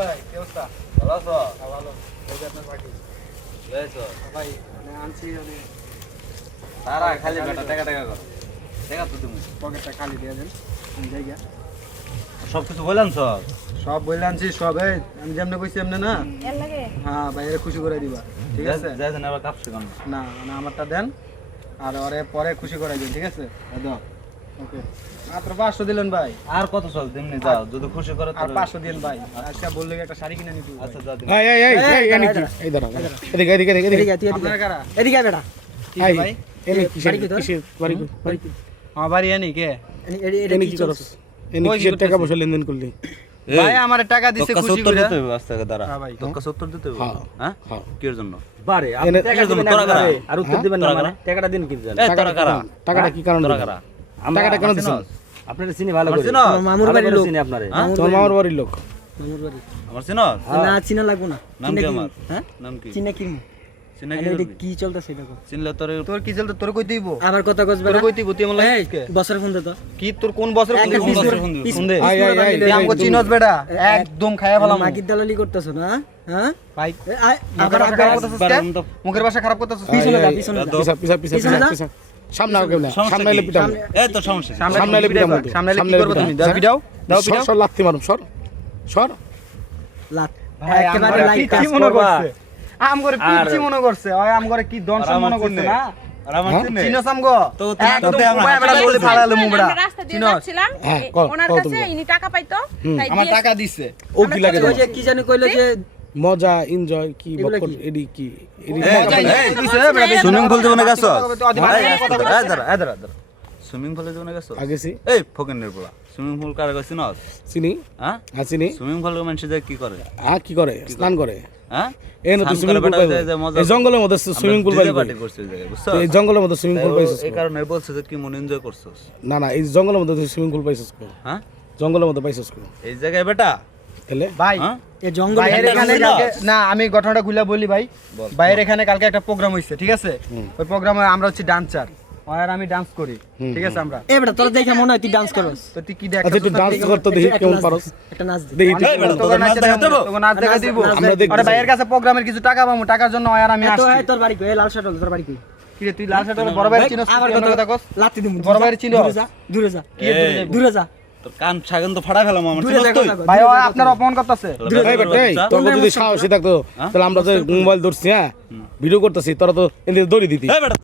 ভাই কি অবস্থা? ভালো আছো? হ্যাঁ ভালো। এই যে আপনার পার্টি। লয়েছো? ভাই মানে আনছি মানে সারা খালি বেটা টাকা টাকা কর। দেখা তো তুমি। পকেটটা খালি দিয়ে দেন। আমি যাই গিয়া। সব কিছু বললাম সব। সব বইলে আনছি সব এই আমি যেমনে কইছি এমনে না। এর লাগে হ্যাঁ ভাই এর খুশি করে দিবা। ঠিক আছে? যাই দেন আবার কাপছে কোন। না মানে আমারটা দেন আর ওরে পরে খুশি করাই দিন ঠিক আছে? দাও। ওকে। মাত্র 500 দিলেন ভাই। আর কত চল তেমনি যাও যদি খুশি করে আর 500 দিন ভাই। আজকে বললে একটা শাড়ি কিনে নিতে হবে। আচ্ছা যা দিন। এই দাঁড়া এদিকে আপনারা কারা? এদিকে আয় বেটা কি ভাই? এনে বাড়ি কই তোর? কিসের বাড়ি কই? বাড়ি কি? আমার বাড়ি আনি কে? এটা এনে কি কি করছ? করছ? এনে কই কিসের করতেছি? টাকা পয়সা লেনদেন করলি? ভাই আমারে টাকা দিছে তোকে খুশি 70 করে। দিতে হবে আজ থেকে দাঁড়া। হ্যাঁ ভাই। তোকে 70 দিতে হবে। হ্যাঁ। হ্যাঁ? হ্যাঁ। কির জন্য? বারে এনে- টাকা দিবেন তোরা কারা? আর উত্তর দিবেন না তোরা মানে কারা? টাকাটা দিন কি জানেন এই তোরা কারা? টাকাটা কি কারণে তোরা দিলি? কারা? টাকাটা কেন দিছেন? আপনারা চিনি ভালো আমার করে চিনো? আমার মামুর ভালো বাড়ির করে লোক। চিনি আপনারে হ্যাঁ? তোর মামার বাড়ির লোক। মামুর বাড়ি। আমার চিনস? না চিনা লাগবো না। নাম চিনা কি কি? আমার? হ্যাঁ? নাম কি? চিনা কি? চিনা কি এটা করবি? কি চলতেছে এটা কো? চিনলে তোর তোর কি চলতে তোর কই দিব? আবার কথা কস তোর বেটা। কই দিব তুই আমার এই, লাগিস কে? বছর ফোন দে তো। কি তোর কোন বছর কোন একটা কোন পিস বছর করে- ফোন দিবি? পিস- ফোন দে। পিস আই, করে আই, আই, বানিয়ে তুই দে। আমাকে চিনস বেটা একদম খায়া ফেলাম মাগির দালালি করতেছ না? হ্যাঁ? ভাই এ, আয়, মুখের আবার ভাষা খারাপ আবার করতেছিস বারে কে? আমি তো মুখের ভাষা খারাপ করতেছিস পিছনে যা, পিছনে যা। পিছা পিছা সামনে আগে না সমস্যা সামনে এলে কি? পিটাম এই তো সমস্যা কি? সামনে এলে পিটাম সামনে এলে কি করবে তুমি দাও পিটাও দাও সর পিটাও সর লাথি মারুম সর সর লাত। ভাই একেবারে আমগরে লাইট কি কাজ মনে করবা? করছে আমগরে পিচ্ছি মনে করছে ওই আমগরে কি দংশন আর আমার মনে করছে চিনে? না আর আমার হ্যাঁ? চিনে? চিনস আমগো তো তুমি একদম তো আমরা উপায় বেটা হাসপাতালে বলে ফালালে মুবড়া আমরা রাস্তা দিয়ে চিনস যাচ্ছিলাম হ্যাঁ, ওনার কও কাছে তুমি। ইনি টাকা পাইতো তাই আমার দিয়ে- টাকা দিছে ও কি লাগে ওই তোমার? যে কি জানি কইলো যে মজা এনজয় কি এগুলা বকর কি? এডি কি এডি এই, মজা এই, নেই, এই, দিছে, বেটা, বেশি সুইমিং পুল জীবনে গেছো? কথা সুইমিং পুলে জীবনে গেছো? আগেছি এই ফকিনের পোলা সুইমিং পুল কারে গেছিস না? চিনি হ্যাঁ? চিনি সুইমিং পুলে মানুষ যায় কি করে? কি করে স্নান করে হ্যাঁ? এই না তো স্নান সুইমিং করে পুল বেটা যায় যে মজা- এই জঙ্গলের মধ্যে সুইমিং পুল আমরা DJ পাইবো party করছি ওই জায়গায়, বুঝছো? এই জঙ্গলের মধ্যে সুইমিং পুল তাই ও পাইছিস এই কারণে বলছে যে কি মন এনজয় করছস। না না এই জঙ্গলের মধ্যে সুইমিং পুল পাইছিস হ্যাঁ? জঙ্গলের মধ্যে পাইছিস এই জায়গায় বেটা তাহলে ভাই হ্যাঁ? এ জঙ্গল বাইরের এখানে চিনস? কালকে না আমি ঘটনাটা খুলে বলি ভাই বল। বাইরের এখানে কালকে একটা প্রোগ্রাম হইছে ঠিক আছে ওই প্রোগ্রামে আমরা হচ্ছে ডান্সার আর আমি ডান্স করি ঠিক আছে আমরা এ বেটা তোর দেখে মনে হয় তুই ডান্স করস। তো তুই কি আচ্ছা তুই ডান্স দেখছিস করতে দেখি একটা কেমন নাচ পারস দে, একটা নাচ দে। দেখি এই বেটা, তোদের নাচ দেখাতে হবে? নাচ দেখা দিব আমরা দেখতেছি। আরে ভাইয়ের কাছে প্রোগ্রামের কিছু টাকা পাবো টাকার জন্য আর আমি এ তো আসছি এই তোর বাড়ি কই? এ লাল শার্ট তোর বাড়ি কই? কি রে তুই লাল শার্ট পরে বড় ভাই চিনস আবার তুই কথা কস লাত্তি দিমু। বড় ভাইয়ের চিনো? দূরে যা, দূরে যা। কি দূরে যাইবো? দূরে যা। তোর কান ছাগন তো ফাড়া ফেলাম আমার দূরে চিনস যা তুই? কথা কও। ভাই ও আপনার অপমান করতেছে এই বেটা এই তোর যদি সাহসী থাকতো তাহলে আমরা যে মোবাইল ধরছি হ্যাঁ ভিডিও করতেছি তোরা তো এদিকে দড়ি দিতি এই বেটা